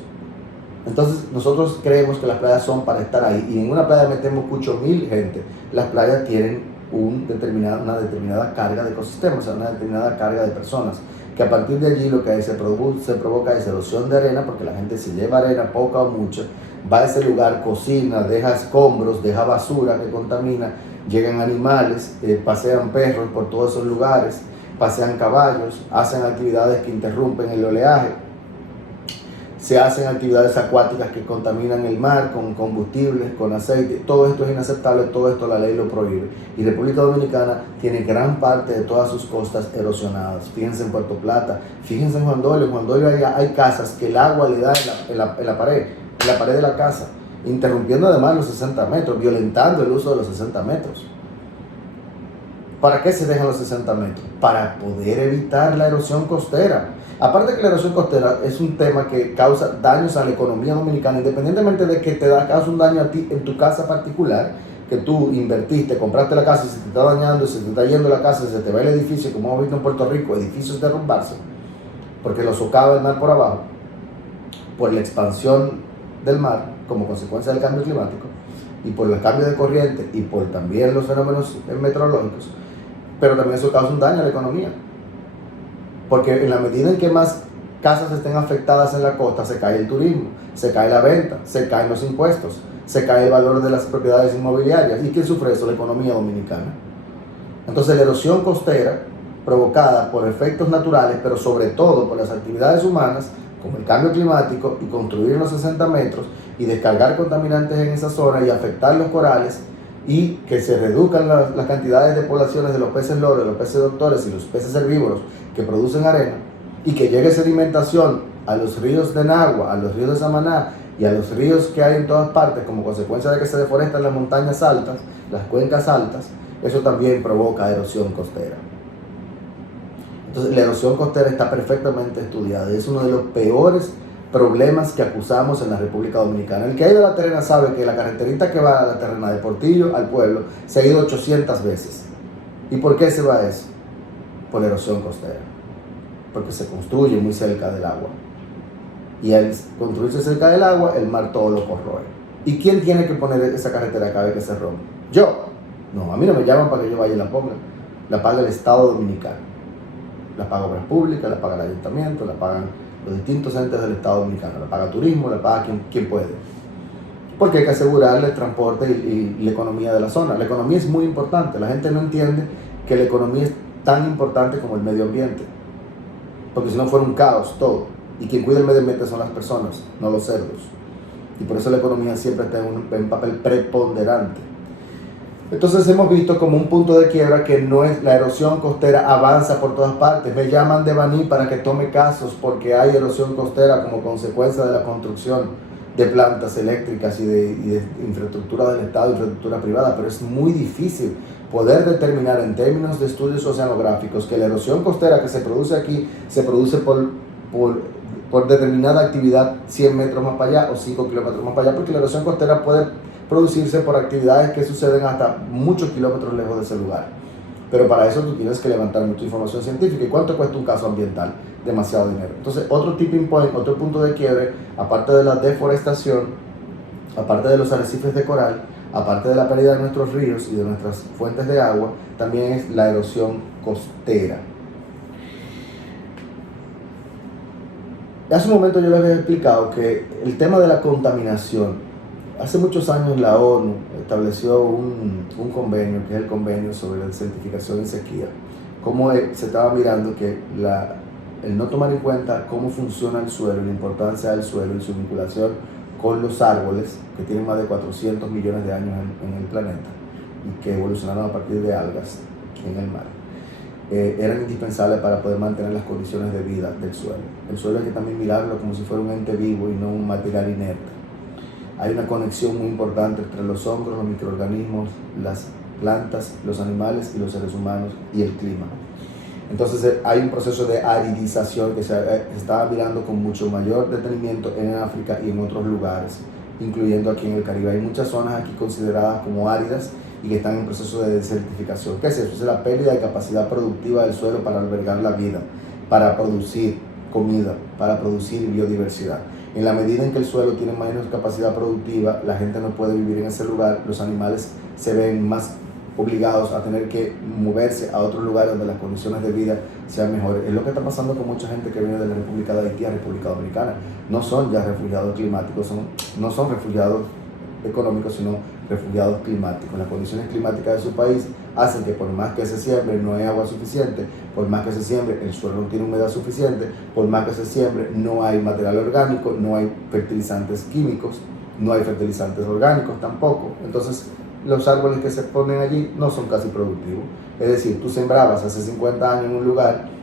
Entonces nosotros creemos que las playas son para estar ahí, y en una playa metemos 8.000 gente. Las playas tienen una determinada carga de ecosistemas, o sea, una determinada carga de personas, que a partir de allí lo que se provoca es erosión de arena, porque la gente se lleva arena, poca o mucha, va a ese lugar, cocina, deja escombros, deja basura que contamina, llegan animales, pasean perros por todos esos lugares, pasean caballos, hacen actividades que interrumpen el oleaje, se hacen actividades acuáticas que contaminan el mar con combustibles, con aceite. Todo esto es inaceptable, todo esto la ley lo prohíbe. Y República Dominicana tiene gran parte de todas sus costas erosionadas. Fíjense en Puerto Plata, fíjense en Juan Dolio. En Juan Dolio hay casas que el agua le da en la pared de la casa, interrumpiendo además los 60 metros, violentando el uso de los 60 metros. ¿Para qué se dejan los 60 metros? Para poder evitar la erosión costera. Aparte que la erosión costera es un tema que causa daños a la economía dominicana, independientemente de que causa un daño a ti en tu casa particular, que tú invertiste, compraste la casa y se te está dañando, se te está yendo la casa, se te va el edificio, como hemos visto en Puerto Rico, edificios derrumbarse, porque lo socava el mar por abajo, por la expansión del mar como consecuencia del cambio climático, y por el cambio de corriente, y por también los fenómenos meteorológicos, pero también eso causa un daño a la economía. Porque en la medida en que más casas estén afectadas en la costa, se cae el turismo, se cae la venta, se caen los impuestos, se cae el valor de las propiedades inmobiliarias. ¿Y quién sufre eso? La economía dominicana. Entonces la erosión costera, provocada por efectos naturales, pero sobre todo por las actividades humanas, como el cambio climático y construir en los 60 metros y descargar contaminantes en esa zona y afectar los corales, y que se reduzcan las cantidades de poblaciones de los peces loro, de los peces doctores y los peces herbívoros que producen arena, y que llegue sedimentación a los ríos de Nagua, a los ríos de Samaná y a los ríos que hay en todas partes como consecuencia de que se deforestan las montañas altas, las cuencas altas, eso también provoca erosión costera. Entonces la erosión costera está perfectamente estudiada y es uno de los peores problemas que acusamos en la República Dominicana. El que ha ido a La Terrena sabe que la carreterita que va a La Terrena de Portillo al pueblo se ha ido 800 veces. ¿Y por qué se va eso? Por la erosión costera. Porque se construye muy cerca del agua. Y al construirse cerca del agua, el mar todo lo corroe. ¿Y quién tiene que poner esa carretera cada vez que se rompe? ¿Yo? No, a mí no me llaman para que yo vaya y la ponga. La paga el Estado Dominicano. La paga Obras Públicas, la paga el Ayuntamiento, la pagan los distintos entes del Estado Dominicano, la paga turismo, la paga quien puede. Porque hay que asegurarle el transporte y la economía de la zona. La economía es muy importante. La gente no entiende que la economía es tan importante como el medio ambiente. Porque si no fuera un caos todo. Y quien cuida el medio ambiente son las personas, no los cerdos. Y por eso la economía siempre está en un papel preponderante. Entonces hemos visto como un punto de quiebra que no es la erosión costera, avanza por todas partes. Me llaman de Baní para que tome casos porque hay erosión costera como consecuencia de la construcción de plantas eléctricas y de infraestructura del Estado, infraestructura privada, pero es muy difícil poder determinar en términos de estudios oceanográficos que la erosión costera que se produce aquí se produce por determinada actividad 100 metros más para allá o 5 kilómetros más para allá, porque la erosión costera puede producirse por actividades que suceden hasta muchos kilómetros lejos de ese lugar. Pero para eso tú tienes que levantar mucha información científica. ¿Y cuánto cuesta un caso ambiental? Demasiado dinero. Entonces, otro tipping point, otro punto de quiebre, aparte de la deforestación, aparte de los arrecifes de coral, aparte de la pérdida de nuestros ríos y de nuestras fuentes de agua, también es la erosión costera. Hace un momento yo les había explicado que el tema de la contaminación, hace muchos años la ONU estableció un convenio, que es el convenio sobre la desertificación y sequía, cómo se estaba mirando que el no tomar en cuenta cómo funciona el suelo, la importancia del suelo y su vinculación con los árboles, que tienen más de 400 millones de años en el planeta y que evolucionaron a partir de algas en el mar, eran indispensables para poder mantener las condiciones de vida del suelo. El suelo hay que también mirarlo como si fuera un ente vivo y no un material inerte. Hay una conexión muy importante entre los hongos, los microorganismos, las plantas, los animales y los seres humanos y el clima. Entonces hay un proceso de aridización que se estaba mirando con mucho mayor detenimiento en África y en otros lugares, incluyendo aquí en el Caribe. Hay muchas zonas aquí consideradas como áridas y que están en proceso de desertificación. ¿Qué es eso? Es la pérdida de capacidad productiva del suelo para albergar la vida, para producir comida, para producir biodiversidad. En la medida en que el suelo tiene menos capacidad productiva, la gente no puede vivir en ese lugar, los animales se ven más obligados a tener que moverse a otros lugares donde las condiciones de vida sean mejores. Es lo que está pasando con mucha gente que viene de la República de Haití a República Dominicana. No son ya refugiados climáticos, no son refugiados económicos, sino refugiados climáticos. Las condiciones climáticas de su país hacen que por más que se siembre no hay agua suficiente, por más que se siembre el suelo no tiene humedad suficiente, por más que se siembre no hay material orgánico, no hay fertilizantes químicos, no hay fertilizantes orgánicos tampoco. Entonces los árboles que se ponen allí no son casi productivos. Es decir, tú sembrabas hace 50 años en un lugar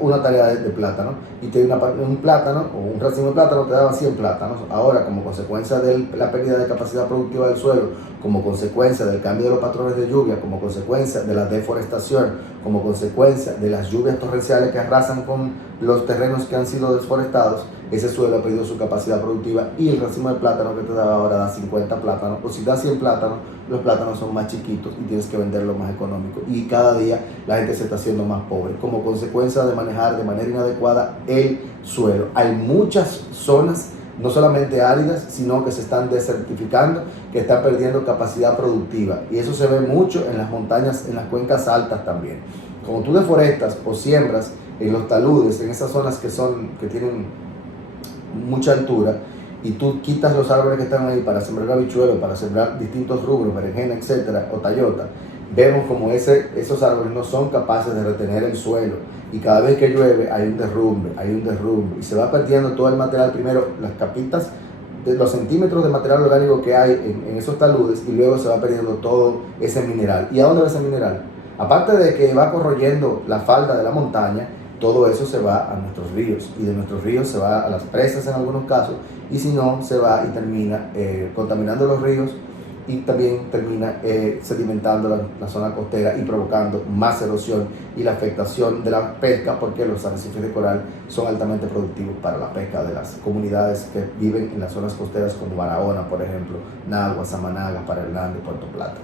una tarea de plátano y te dio un plátano o un racimo de plátano te daba 100 plátanos. Ahora, como consecuencia de la pérdida de capacidad productiva del suelo, como consecuencia del cambio de los patrones de lluvia, como consecuencia de la deforestación, como consecuencia de las lluvias torrenciales que arrasan con los terrenos que han sido desforestados, ese suelo ha perdido su capacidad productiva y el racimo de plátano que te daba ahora da 50 plátanos, o si da 100 plátanos, los plátanos son más chiquitos y tienes que venderlo más económico. Y cada día la gente se está haciendo más pobre como consecuencia de manejar de manera inadecuada el suelo. Hay muchas zonas, no solamente áridas, sino que se están desertificando, que están perdiendo capacidad productiva. Y eso se ve mucho en las montañas, en las cuencas altas también. Como tú deforestas o siembras en los taludes, en esas zonas que tienen mucha altura, y tú quitas los árboles que están ahí para sembrar habichuelos, para sembrar distintos rubros, berenjena, etcétera, o tayota, vemos como esos árboles no son capaces de retener el suelo y cada vez que llueve hay un derrumbe y se va perdiendo todo el material, primero las capitas de los centímetros de material orgánico que hay en esos taludes y luego se va perdiendo todo ese mineral. ¿Y a dónde va ese mineral? Aparte de que va corroyendo la falda de la montaña, todo eso se va a nuestros ríos y de nuestros ríos se va a las presas en algunos casos y si no se va y termina contaminando los ríos y también termina sedimentando la zona costera y provocando más erosión y la afectación de la pesca porque los arrecifes de coral son altamente productivos para la pesca de las comunidades que viven en las zonas costeras como Barahona, por ejemplo, Nagua, Samanaga, Para Hernández, Puerto Plata.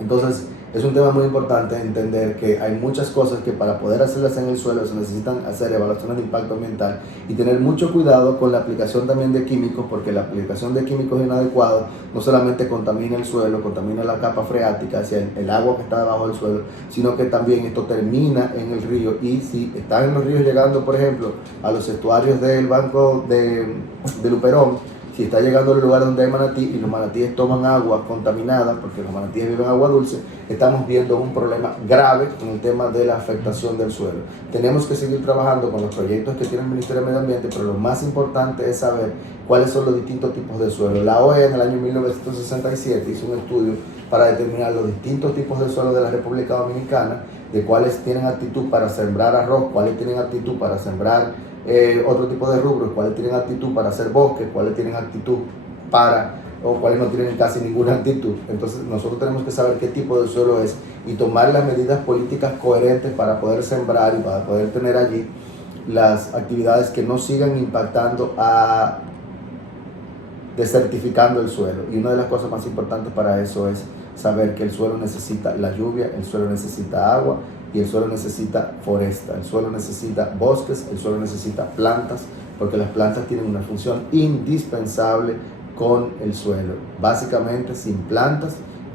Entonces, es un tema muy importante entender que hay muchas cosas que para poder hacerlas en el suelo se necesitan hacer evaluaciones de impacto ambiental y tener mucho cuidado con la aplicación también de químicos, porque la aplicación de químicos inadecuados no solamente contamina el suelo, contamina la capa freática, hacia el agua que está debajo del suelo, sino que también esto termina en el río y si están en los ríos llegando, por ejemplo, a los estuarios del banco de Luperón, si está llegando al lugar donde hay manatí y los manatíes toman agua contaminada, porque los manatíes viven agua dulce, estamos viendo un problema grave con el tema de la afectación del suelo. Tenemos que seguir trabajando con los proyectos que tiene el Ministerio de Medio Ambiente, pero lo más importante es saber cuáles son los distintos tipos de suelo. La OEA en el año 1967 hizo un estudio para determinar los distintos tipos de suelo de la República Dominicana, de cuáles tienen aptitud para sembrar arroz, cuáles tienen aptitud para sembrar otro tipo de rubros, cuáles tienen aptitud para hacer bosques, cuáles tienen aptitud o cuáles no tienen casi ninguna aptitud. Entonces nosotros tenemos que saber qué tipo de suelo es y tomar las medidas políticas coherentes para poder sembrar y para poder tener allí las actividades que no sigan impactando desertificando el suelo. Y una de las cosas más importantes para eso es saber que el suelo necesita la lluvia, el suelo necesita agua y el suelo necesita foresta, el suelo necesita bosques, el suelo necesita plantas, porque las plantas tienen una función indispensable con el suelo. Básicamente, sin plantas,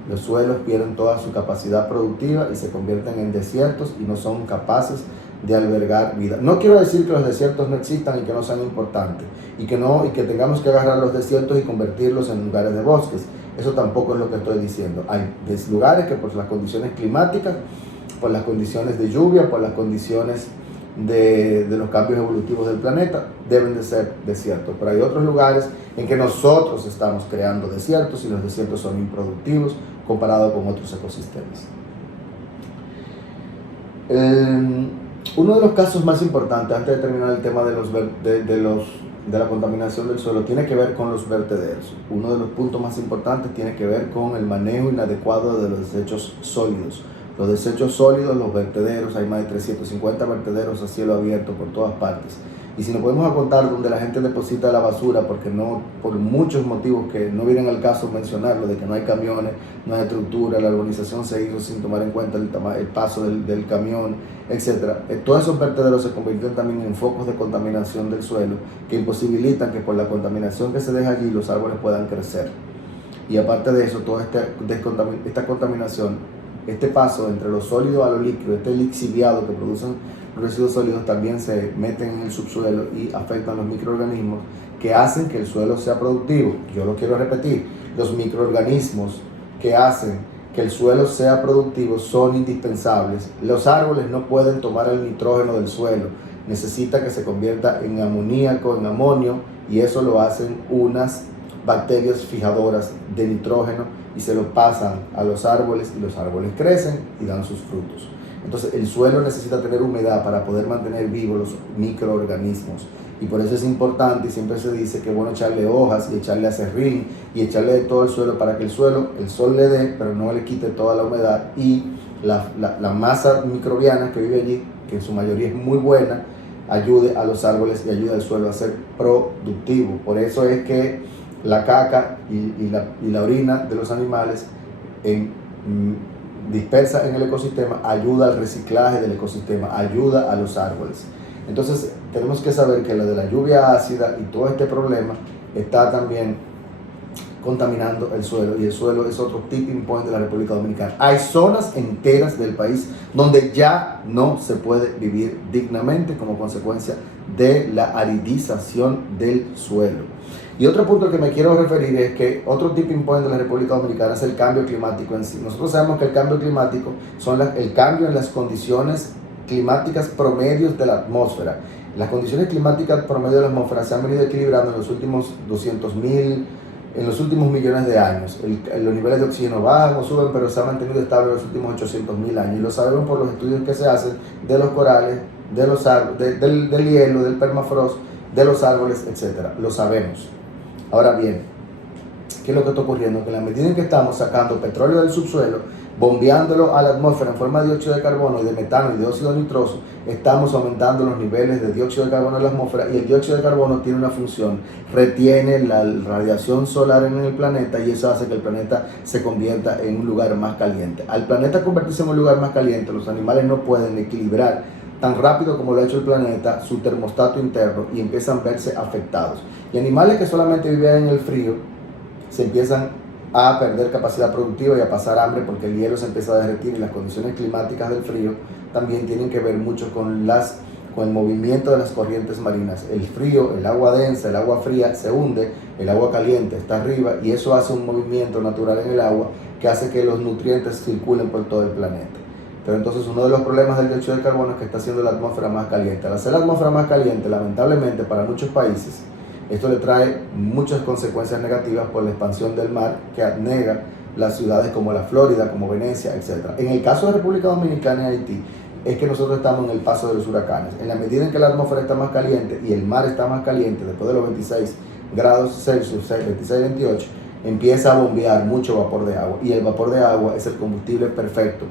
los suelos pierden toda su capacidad productiva y se convierten en desiertos y no son capaces de albergar vida. No quiero decir que los desiertos no existan y que no sean importantes, y que tengamos que agarrar los desiertos y convertirlos en lugares de bosques. Eso tampoco es lo que estoy diciendo. Hay lugares que por las condiciones climáticas, por las condiciones de lluvia, por las condiciones de los cambios evolutivos del planeta, deben de ser desiertos. Pero hay otros lugares en que nosotros estamos creando desiertos y los desiertos son improductivos comparado con otros ecosistemas. Uno de los casos más importantes, antes de terminar el tema de la contaminación del suelo, tiene que ver con los vertederos. Uno de los puntos más importantes tiene que ver con el manejo inadecuado de los desechos sólidos. Los desechos sólidos, los vertederos, hay más de 350 vertederos a cielo abierto por todas partes. Y si nos podemos contar donde la gente deposita la basura, porque no, por muchos motivos que no vienen al caso mencionarlo, de que no hay camiones, no hay estructura, la urbanización se hizo sin tomar en cuenta el paso del camión, etc. Todos esos vertederos se convirtieron también en focos de contaminación del suelo que imposibilitan que por la contaminación que se deja allí los árboles puedan crecer. Y aparte de eso, toda esta contaminación, este paso entre lo sólido a lo líquido, este lixiviado que producen los residuos sólidos, también se meten en el subsuelo y afectan los microorganismos que hacen que el suelo sea productivo. Yo lo quiero repetir, los microorganismos que hacen que el suelo sea productivo son indispensables. Los árboles no pueden tomar el nitrógeno del suelo, necesita que se convierta en amoníaco, en amonio, y eso lo hacen unas bacterias fijadoras de nitrógeno y se lo pasan a los árboles y los árboles crecen y dan sus frutos. Entonces el suelo necesita tener humedad para poder mantener vivos los microorganismos, y por eso es importante, y siempre se dice que es bueno echarle hojas y echarle acerrín y echarle de todo el suelo para que el suelo, el sol le dé, pero no le quite toda la humedad, y la masa microbiana que vive allí, que en su mayoría es muy buena, ayude a los árboles y ayude al suelo a ser productivo. Por eso es que la caca y la orina de los animales dispersa en el ecosistema ayuda al reciclaje del ecosistema, ayuda a los árboles. Entonces tenemos que saber que lo de la lluvia ácida y todo este problema está también contaminando el suelo, y el suelo es otro tipping point de la República Dominicana. Hay zonas enteras del país donde ya no se puede vivir dignamente como consecuencia de la aridización del suelo. Y otro punto que me quiero referir es que otro tipping point de la República Dominicana es el cambio climático en sí. Nosotros sabemos que el cambio climático son el cambio en las condiciones climáticas promedios de la atmósfera. Las condiciones climáticas promedio de la atmósfera se han venido equilibrando en los últimos 200.000, en los últimos millones de años. Los niveles de oxígeno bajan o suben, pero se han mantenido estables en los últimos 800.000 años. Y lo sabemos por los estudios que se hacen de los corales, de los árboles, del hielo, del permafrost, de los árboles, etc. Lo sabemos. Ahora bien, ¿qué es lo que está ocurriendo? Que en la medida en que estamos sacando petróleo del subsuelo, bombeándolo a la atmósfera en forma de dióxido de carbono y de metano y de óxido nitroso, estamos aumentando los niveles de dióxido de carbono en la atmósfera, y el dióxido de carbono tiene una función, retiene la radiación solar en el planeta, y eso hace que el planeta se convierta en un lugar más caliente. Al planeta convertirse en un lugar más caliente, los animales no pueden equilibrar tan rápido como lo ha hecho el planeta su termostato interno y empiezan a verse afectados. Y animales que solamente vivían en el frío se empiezan a perder capacidad productiva y a pasar hambre, porque el hielo se empieza a derretir, y las condiciones climáticas del frío también tienen que ver mucho con el movimiento de las corrientes marinas. El frío, el agua densa, el agua fría se hunde, el agua caliente está arriba, y eso hace un movimiento natural en el agua que hace que los nutrientes circulen por todo el planeta. Pero entonces uno de los problemas del dióxido de carbono es que está haciendo la atmósfera más caliente. Al hacer la atmósfera más caliente, lamentablemente para muchos países, esto le trae muchas consecuencias negativas por la expansión del mar, que anega las ciudades como la Florida, como Venecia, etc. En el caso de República Dominicana y Haití, es que nosotros estamos en el paso de los huracanes. En la medida en que la atmósfera está más caliente y el mar está más caliente, después de los 26 grados Celsius, 26-28, empieza a bombear mucho vapor de agua. Y el vapor de agua es el combustible perfecto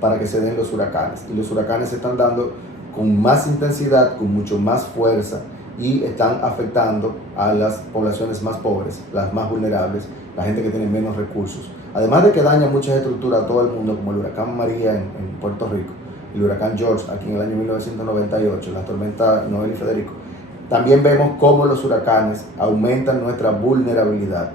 para que se den los huracanes. Y los huracanes se están dando con más intensidad, con mucho más fuerza, y están afectando a las poblaciones más pobres, las más vulnerables, la gente que tiene menos recursos. Además de que daña muchas estructuras a todo el mundo, como el huracán María en Puerto Rico, el huracán George aquí en el año 1998, la tormenta Noel y Federico, también vemos cómo los huracanes aumentan nuestra vulnerabilidad,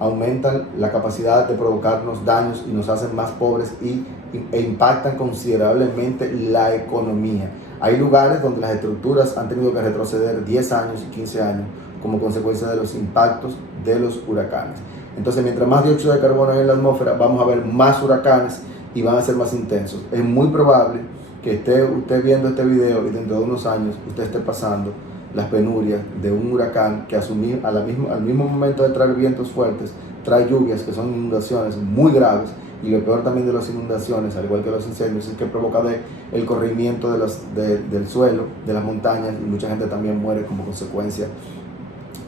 aumentan la capacidad de provocarnos daños y nos hacen más pobres, e impactan considerablemente la economía. Hay lugares donde las estructuras han tenido que retroceder 10 años y 15 años como consecuencia de los impactos de los huracanes. Entonces, mientras más dióxido de carbono hay en la atmósfera, vamos a ver más huracanes y van a ser más intensos. Es muy probable que esté usted viendo este video y dentro de unos años usted esté pasando las penurias de un huracán que al mismo momento de traer vientos fuertes, trae lluvias que son inundaciones muy graves. Y lo peor también de las inundaciones, al igual que los incendios, es que provoca el corrimiento del suelo, de las montañas, y mucha gente también muere como consecuencia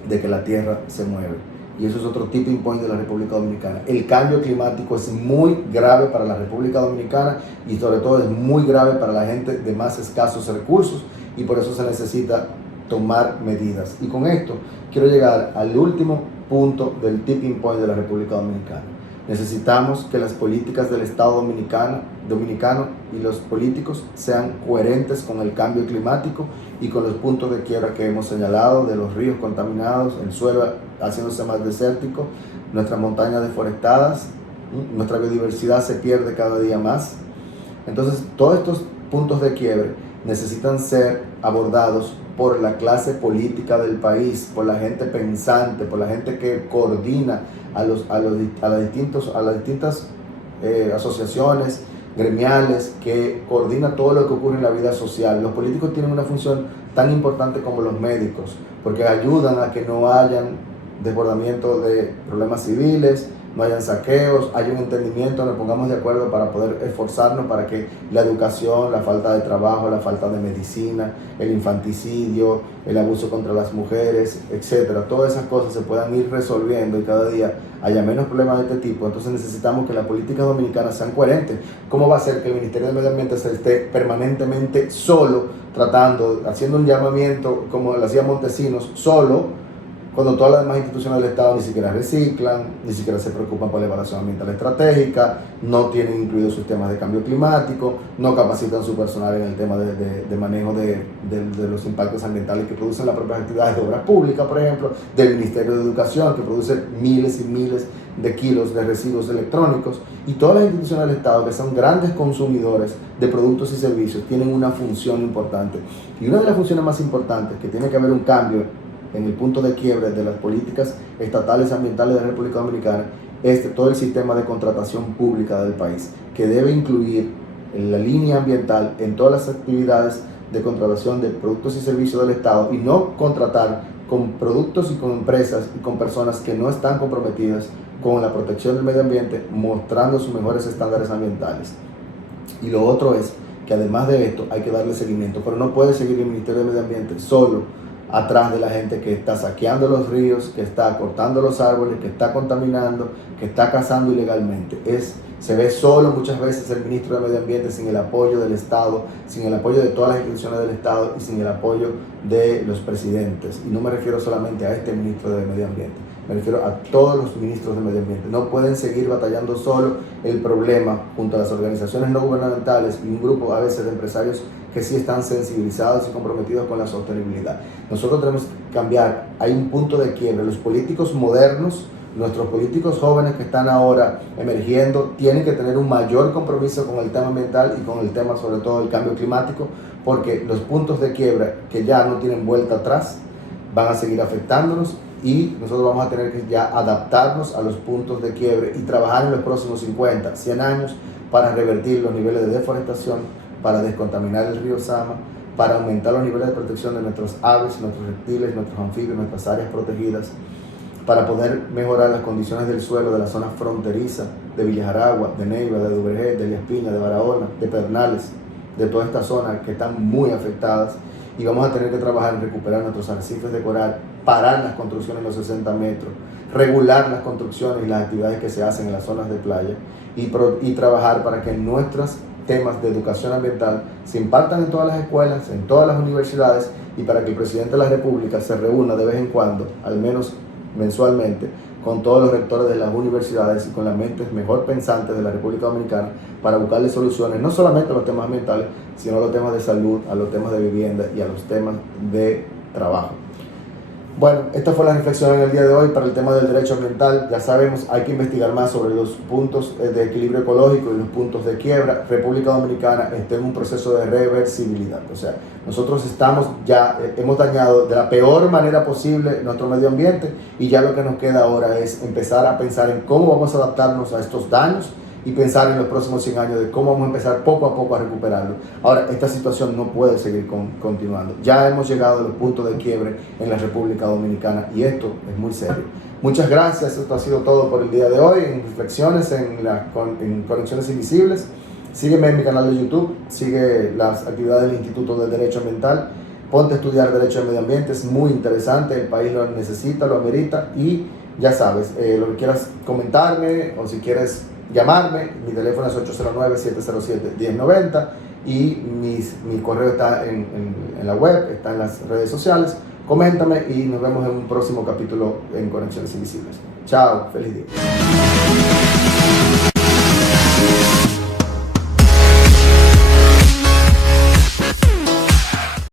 de que la tierra se mueve. Y eso es otro tipping point de la República Dominicana. El cambio climático es muy grave para la República Dominicana y sobre todo es muy grave para la gente de más escasos recursos, y por eso se necesita tomar medidas. Y con esto quiero llegar al último punto del tipping point de la República Dominicana. Necesitamos que las políticas del Estado dominicano y los políticos sean coherentes con el cambio climático y con los puntos de quiebra que hemos señalado, de los ríos contaminados, el suelo haciéndose más desértico, nuestras montañas deforestadas, nuestra biodiversidad se pierde cada día más. Entonces, todos estos puntos de quiebre necesitan ser abordados por la clase política del país, por la gente pensante, por la gente que coordina a las distintas asociaciones gremiales, que coordina todo lo que ocurre en la vida social. Los políticos tienen una función tan importante como los médicos, porque ayudan a que no hayan desbordamiento de problemas civiles, no hayan saqueos, hay un entendimiento, nos pongamos de acuerdo para poder esforzarnos para que la educación, la falta de trabajo, la falta de medicina, el infanticidio, el abuso contra las mujeres, etcétera, todas esas cosas se puedan ir resolviendo y cada día haya menos problemas de este tipo. Entonces necesitamos que las políticas dominicanas sean coherentes. ¿Cómo va a ser que el Ministerio de Medio Ambiente se esté permanentemente solo tratando, haciendo un llamamiento como lo hacía Montesinos, solo, cuando todas las demás instituciones del Estado ni siquiera reciclan, ni siquiera se preocupan por la evaluación ambiental estratégica, no tienen incluidos sus temas de cambio climático, no capacitan su personal en el tema de manejo de los impactos ambientales que producen las propias actividades de obras públicas, por ejemplo, del Ministerio de Educación, que produce miles y miles de kilos de residuos electrónicos, y todas las instituciones del Estado, que son grandes consumidores de productos y servicios, tienen una función importante. Y una de las funciones más importantes, que tiene que haber un cambio en el punto de quiebre de las políticas estatales ambientales de la República Dominicana, es todo el sistema de contratación pública del país, que debe incluir la línea ambiental en todas las actividades de contratación de productos y servicios del Estado, y no contratar con productos y con empresas y con personas que no están comprometidas con la protección del medio ambiente, mostrando sus mejores estándares ambientales. Y lo otro es que además de esto hay que darle seguimiento, pero no puede seguir el Ministerio de Medio Ambiente solo atrás de la gente que está saqueando los ríos, que está cortando los árboles, que está contaminando, que está cazando ilegalmente. Se ve solo muchas veces el ministro de Medio Ambiente sin el apoyo del Estado, sin el apoyo de todas las instituciones del Estado y sin el apoyo de los presidentes. Y no me refiero solamente a este ministro de Medio Ambiente, me refiero a todos los ministros de Medio Ambiente. No pueden seguir batallando solo el problema junto a las organizaciones no gubernamentales y un grupo a veces de empresarios que sí están sensibilizados y comprometidos con la sostenibilidad. Nosotros tenemos que cambiar. Hay un punto de quiebre. Los políticos modernos, nuestros políticos jóvenes que están ahora emergiendo, tienen que tener un mayor compromiso con el tema ambiental y con el tema sobre todo del cambio climático, porque los puntos de quiebra que ya no tienen vuelta atrás van a seguir afectándonos, y nosotros vamos a tener que ya adaptarnos a los puntos de quiebre y trabajar en los próximos 50, 100 años para revertir los niveles de deforestación, para descontaminar el río Sama, para aumentar los niveles de protección de nuestros aves, nuestros reptiles, nuestros anfibios, nuestras áreas protegidas, para poder mejorar las condiciones del suelo de la zona fronteriza de Villa Jaragua, de Neiva, de Duvergé, de Elías Piña, de Barahona, de Pedernales, de toda esta zona que están muy afectadas. Y vamos a tener que trabajar en recuperar nuestros arrecifes de coral, parar las construcciones en los 60 metros, regular las construcciones y las actividades que se hacen en las zonas de playa, y trabajar para que nuestros temas de educación ambiental se impartan en todas las escuelas, en todas las universidades, y para que el presidente de la República se reúna de vez en cuando, al menos mensualmente, con todos los rectores de las universidades y con las mentes mejor pensantes de la República Dominicana, para buscarle soluciones no solamente a los temas ambientales, sino a los temas de salud, a los temas de vivienda y a los temas de trabajo. Bueno, esta fue la reflexión en el día de hoy para el tema del derecho ambiental. Ya sabemos, hay que investigar más sobre los puntos de equilibrio ecológico y los puntos de quiebra. República Dominicana está en un proceso de reversibilidad. O sea, nosotros hemos dañado de la peor manera posible nuestro medio ambiente y ya lo que nos queda ahora es empezar a pensar en cómo vamos a adaptarnos a estos daños y pensar en los próximos 100 años de cómo vamos a empezar poco a poco a recuperarlo. Ahora, esta situación no puede seguir continuando. Ya hemos llegado a los puntos de quiebre en la República Dominicana y esto es muy serio. Muchas gracias, esto ha sido todo por el día de hoy, en reflexiones, en Conexiones Invisibles. Sígueme en mi canal de YouTube, sigue las actividades del Instituto de Derecho Ambiental. Ponte a estudiar Derecho al Medio Ambiente, es muy interesante, el país lo necesita, lo amerita y ya sabes, lo que quieras comentarme o si quieres llamarme, mi teléfono es 809-707-1090 y mi correo está en la web, está en las redes sociales. Coméntame y nos vemos en un próximo capítulo en Conexiones Invisibles. Chao, feliz día.